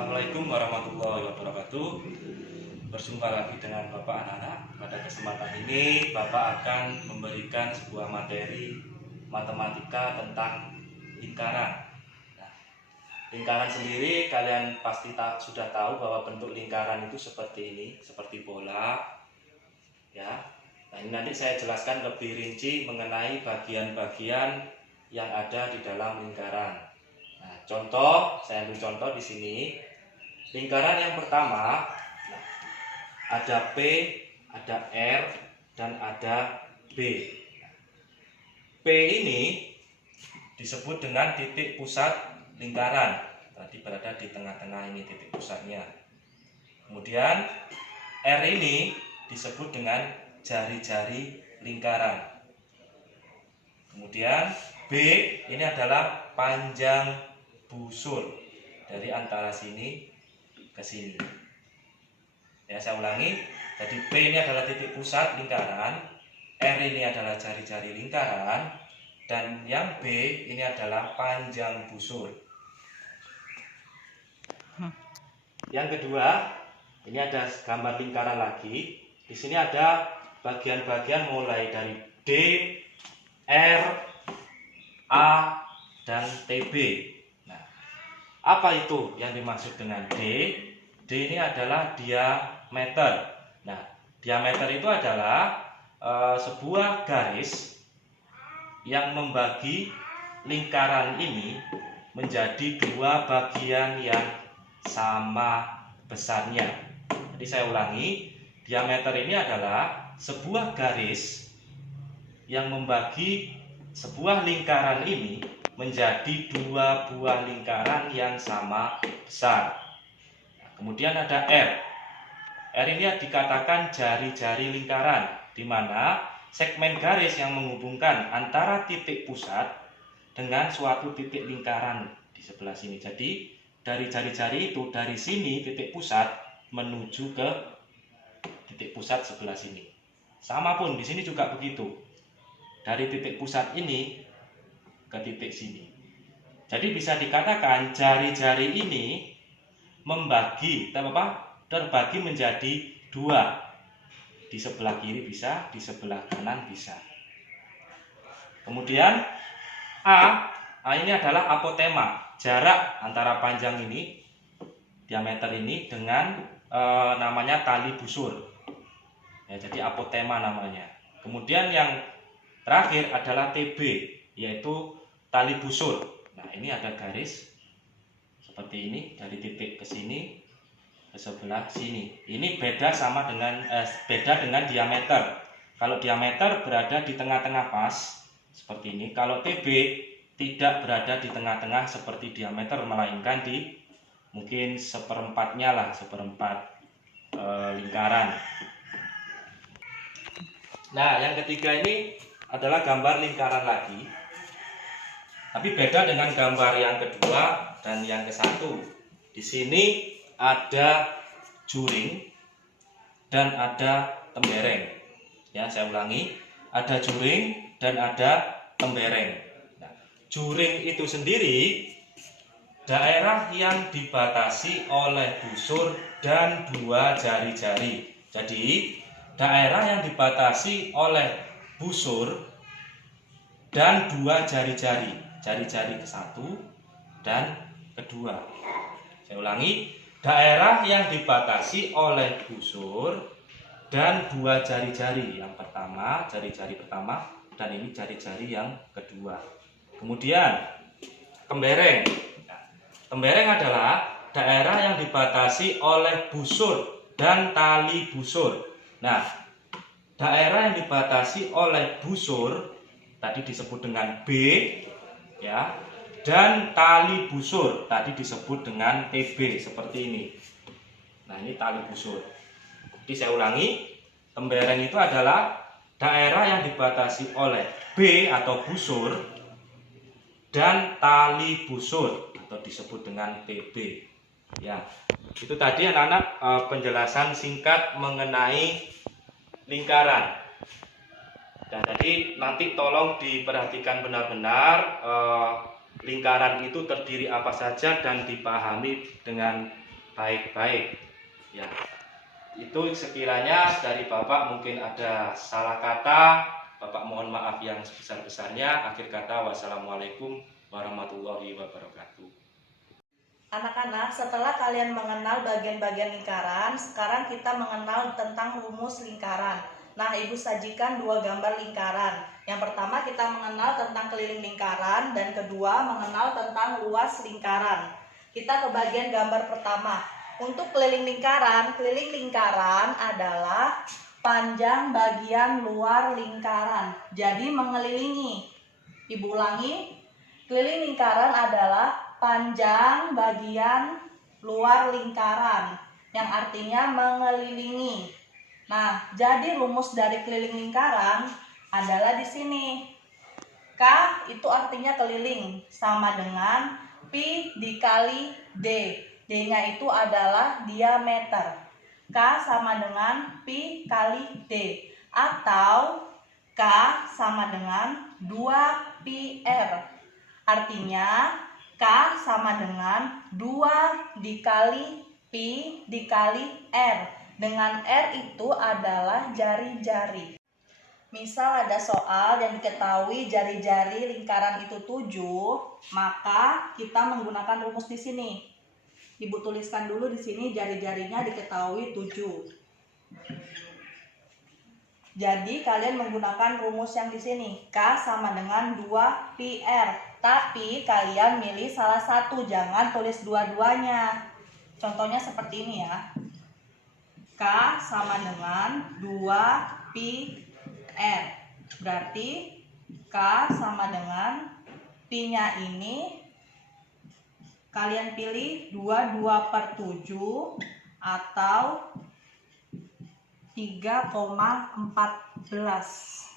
Assalamualaikum warahmatullahi wabarakatuh. Berjumpa lagi dengan Bapak anak-anak. Pada kesempatan ini Bapak akan memberikan sebuah materi matematika tentang lingkaran. Nah, lingkaran sendiri kalian pasti sudah tahu bahwa bentuk lingkaran itu seperti ini, seperti bola. Ya. Nah, ini nanti saya jelaskan lebih rinci mengenai bagian-bagian yang ada di dalam lingkaran. Nah, contoh, saya ambil contoh di sini. Lingkaran yang pertama, nah, ada P, ada R, dan ada B. P ini disebut dengan titik pusat lingkaran. Tadi berada di tengah-tengah ini titik pusatnya. Kemudian R ini disebut dengan jari-jari lingkaran. Kemudian B ini adalah panjang busur dari antara sini ke sini. Ya, saya ulangi. Jadi P ini adalah titik pusat lingkaran, R ini adalah jari-jari lingkaran, dan yang B ini adalah panjang busur. Yang kedua, ini ada gambar lingkaran lagi. Di sini ada bagian-bagian mulai dari D, R, A, dan TB. Nah, apa itu yang dimaksud dengan D? D ini adalah diameter. Nah, diameter itu adalah sebuah garis yang membagi lingkaran ini menjadi dua bagian yang sama besarnya. Jadi saya ulangi, diameter ini adalah sebuah garis yang membagi sebuah lingkaran ini menjadi dua buah lingkaran yang sama besar. Nah, kemudian ada R. R ini dikatakan jari-jari lingkaran, di mana segmen garis yang menghubungkan antara titik pusat dengan suatu titik lingkaran di sebelah sini. Jadi dari jari-jari itu, dari sini titik pusat menuju ke titik pusat sebelah sini. Sama pun di sini juga begitu. Dari titik pusat ini ke titik sini. Jadi bisa dikatakan jari-jari ini terbagi menjadi dua. Di sebelah kiri bisa, di sebelah kanan bisa. Kemudian A ini adalah apotema, jarak antara panjang ini, diameter ini dengan namanya tali busur. Ya, jadi apotema namanya. Kemudian yang terakhir adalah TB, yaitu tali busur. Nah, ini ada garis seperti ini dari titik ke sini ke sebelah sini. Ini beda dengan diameter. Kalau diameter berada di tengah-tengah pas seperti ini. Kalau TB tidak berada di tengah-tengah seperti diameter, melainkan di mungkin seperempatnya lah, seperempat lingkaran. Nah, yang ketiga ini adalah gambar lingkaran lagi, tapi beda dengan gambar yang kedua dan yang ke satu. Di sini ada juring dan ada tembereng. Ya, saya ulangi, ada juring dan ada tembereng. Nah, juring itu sendiri daerah yang dibatasi oleh busur dan dua jari-jari. Jadi daerah yang dibatasi oleh busur dan dua jari-jari, jari-jari ke satu dan kedua. Saya ulangi, daerah yang dibatasi oleh busur dan dua jari-jari. Yang pertama, jari-jari pertama, dan ini jari-jari yang kedua. Kemudian tembereng. Tembereng adalah daerah yang dibatasi oleh busur dan tali busur. Nah, daerah yang dibatasi oleh busur tadi disebut dengan B, ya, dan tali busur tadi disebut dengan TB seperti ini. Nah, ini tali busur. Jadi saya ulangi, tembereng itu adalah daerah yang dibatasi oleh B atau busur dan tali busur atau disebut dengan TB. Ya, itu tadi anak-anak penjelasan singkat mengenai lingkaran. Dan jadi nanti tolong diperhatikan benar-benar lingkaran itu terdiri apa saja dan dipahami dengan Baik. Ya, itu sekiranya dari Bapak mungkin ada salah kata, Bapak mohon maaf yang sebesar-besarnya. Akhir kata, wassalamualaikum warahmatullahi wabarakatuh. Anak-anak, setelah kalian mengenal bagian-bagian lingkaran, sekarang kita mengenal tentang rumus lingkaran. Nah, Ibu sajikan dua gambar lingkaran. Yang pertama kita mengenal tentang keliling lingkaran, dan kedua mengenal tentang luas lingkaran. Kita ke bagian gambar pertama. Untuk keliling lingkaran adalah panjang bagian luar lingkaran. Jadi mengelilingi. Ibu ulangi, keliling lingkaran adalah panjang bagian luar lingkaran, yang artinya mengelilingi. Nah, jadi rumus dari keliling lingkaran adalah di sini. K itu artinya keliling, sama dengan Pi dikali D. D-nya itu adalah diameter. K sama dengan Pi kali D. Atau K sama dengan 2πr. Artinya K sama dengan 2 dikali Pi dikali R. Dengan R itu adalah jari-jari. Misal ada soal yang diketahui jari-jari lingkaran itu 7, maka kita menggunakan rumus di sini. Ibu tuliskan dulu di sini jari-jarinya diketahui 7. Jadi kalian menggunakan rumus yang di sini. K sama dengan 2πr. Tapi kalian milih salah satu, jangan tulis dua-duanya. Contohnya seperti ini ya. K sama dengan 2πr. Berarti K sama dengan Pi-nya ini kalian pilih 22/7 atau 3,14.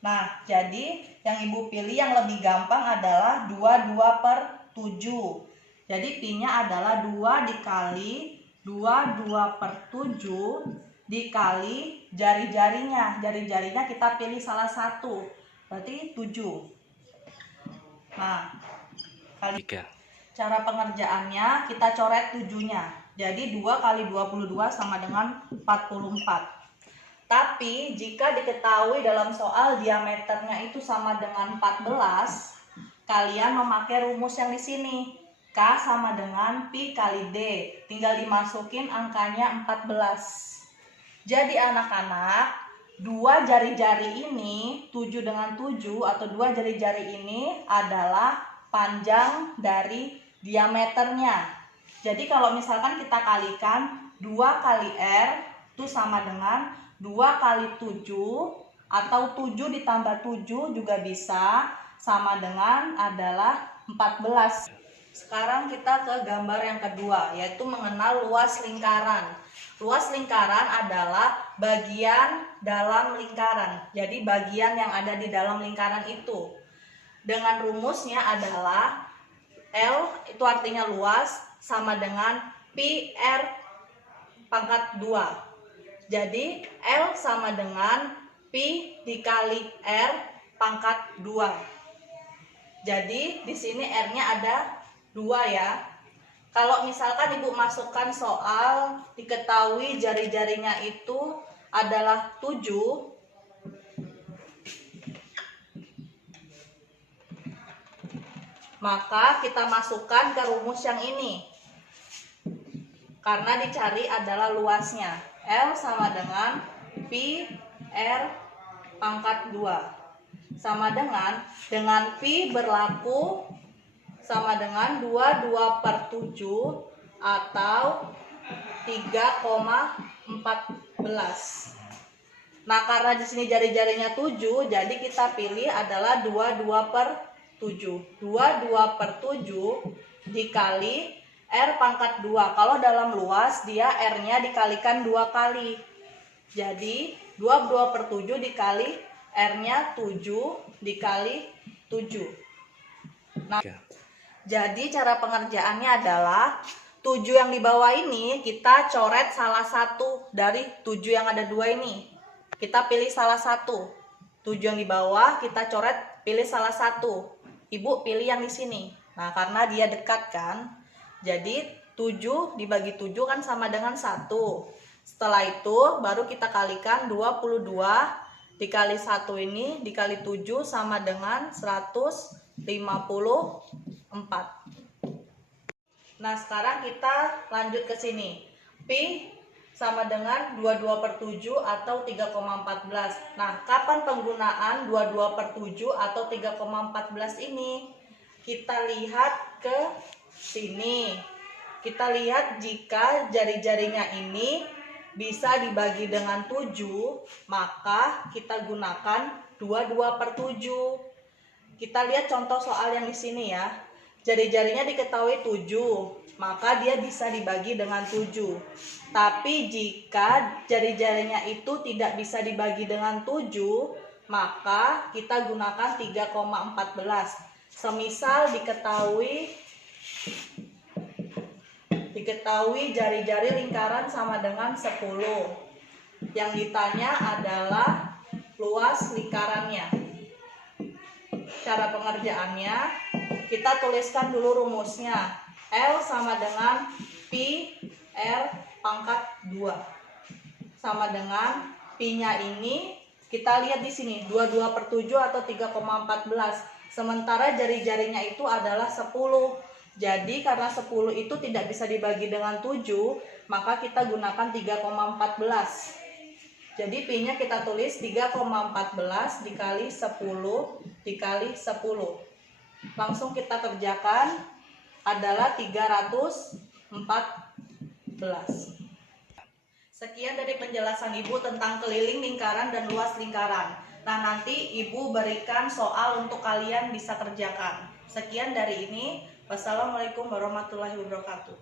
Nah, jadi yang Ibu pilih yang lebih gampang adalah 22/7. Jadi Pi-nya adalah 2 dikali 22/7 dikali jari-jarinya. Jari-jarinya kita pilih salah satu, berarti 7. Nah, cara pengerjaannya kita coret 7-nya. Jadi 2 kali 22 sama dengan 44. Tapi jika diketahui dalam soal diameternya itu sama dengan 14, kalian memakai rumus yang di sini. K sama dengan Pi kali D. Tinggal dimasukin angkanya 14. Jadi anak-anak, dua jari-jari ini, 7 dengan 7 atau dua jari-jari ini adalah panjang dari diameternya. Jadi kalau misalkan kita kalikan 2 kali R itu sama dengan 2 kali 7, atau 7 ditambah 7 juga bisa, sama dengan adalah 14. Sekarang kita ke gambar yang kedua, yaitu mengenal luas lingkaran. Luas lingkaran adalah bagian dalam lingkaran. Jadi bagian yang ada di dalam lingkaran itu. Dengan rumusnya adalah L itu artinya luas sama dengan Pi R pangkat 2. Jadi L sama dengan Pi dikali R pangkat 2. Jadi di sini R-nya ada 2 ya. Kalau misalkan Ibu masukkan soal diketahui jari-jarinya itu adalah 7, maka kita masukkan ke rumus yang ini. Karena dicari adalah luasnya. L sama dengan Pi R pangkat 2. Sama dengan Pi berlaku sama dengan 22/7 atau 3,14. Nah, karena di sini jari-jarinya 7, jadi kita pilih adalah 22/7. 22/7 dikali R pangkat 2. Kalau dalam luas dia R-nya dikalikan 2 kali. Jadi 22/7 dikali R-nya 7 dikali 7. Nah, jadi cara pengerjaannya adalah 7 yang di bawah ini kita coret salah satu dari 7 yang ada 2 ini. Kita pilih salah satu. 7 yang di bawah kita coret, pilih salah satu. Ibu pilih yang di sini. Nah, karena dia dekat kan. Jadi 7 dibagi 7 kan sama dengan 1. Setelah itu baru kita kalikan 22 dikali 1 ini dikali 7 sama dengan 154. Nah, sekarang kita lanjut ke sini. Pi sama dengan 22/7 atau 3,14. Nah, kapan penggunaan 22/7 atau 3,14 ini? Kita lihat ke sini. Kita lihat jika jari-jarinya ini bisa dibagi dengan 7, maka kita gunakan 22/7. Kita lihat contoh soal yang di sini ya. Jari-jarinya diketahui 7, maka dia bisa dibagi dengan 7. Tapi jika jari-jarinya itu tidak bisa dibagi dengan 7, maka kita gunakan 3,14. Semisal diketahui jari-jari lingkaran sama dengan 10. Yang ditanya adalah luas lingkarannya. Cara pengerjaannya, kita tuliskan dulu rumusnya. L sama dengan Pi R pangkat 2. Sama dengan Pi-nya ini, kita lihat di sini 22/7 atau 3,14. Sementara jari-jarinya itu adalah 10. Jadi karena 10 itu tidak bisa dibagi dengan 7, maka kita gunakan 3,14. Jadi Pi-nya kita tulis 3,14 dikali 10 dikali 10. Langsung kita kerjakan, adalah 314. Sekian dari penjelasan Ibu tentang keliling lingkaran dan luas lingkaran. Nah, nanti Ibu berikan soal untuk kalian bisa kerjakan. Sekian dari ini. Wassalamualaikum warahmatullahi wabarakatuh.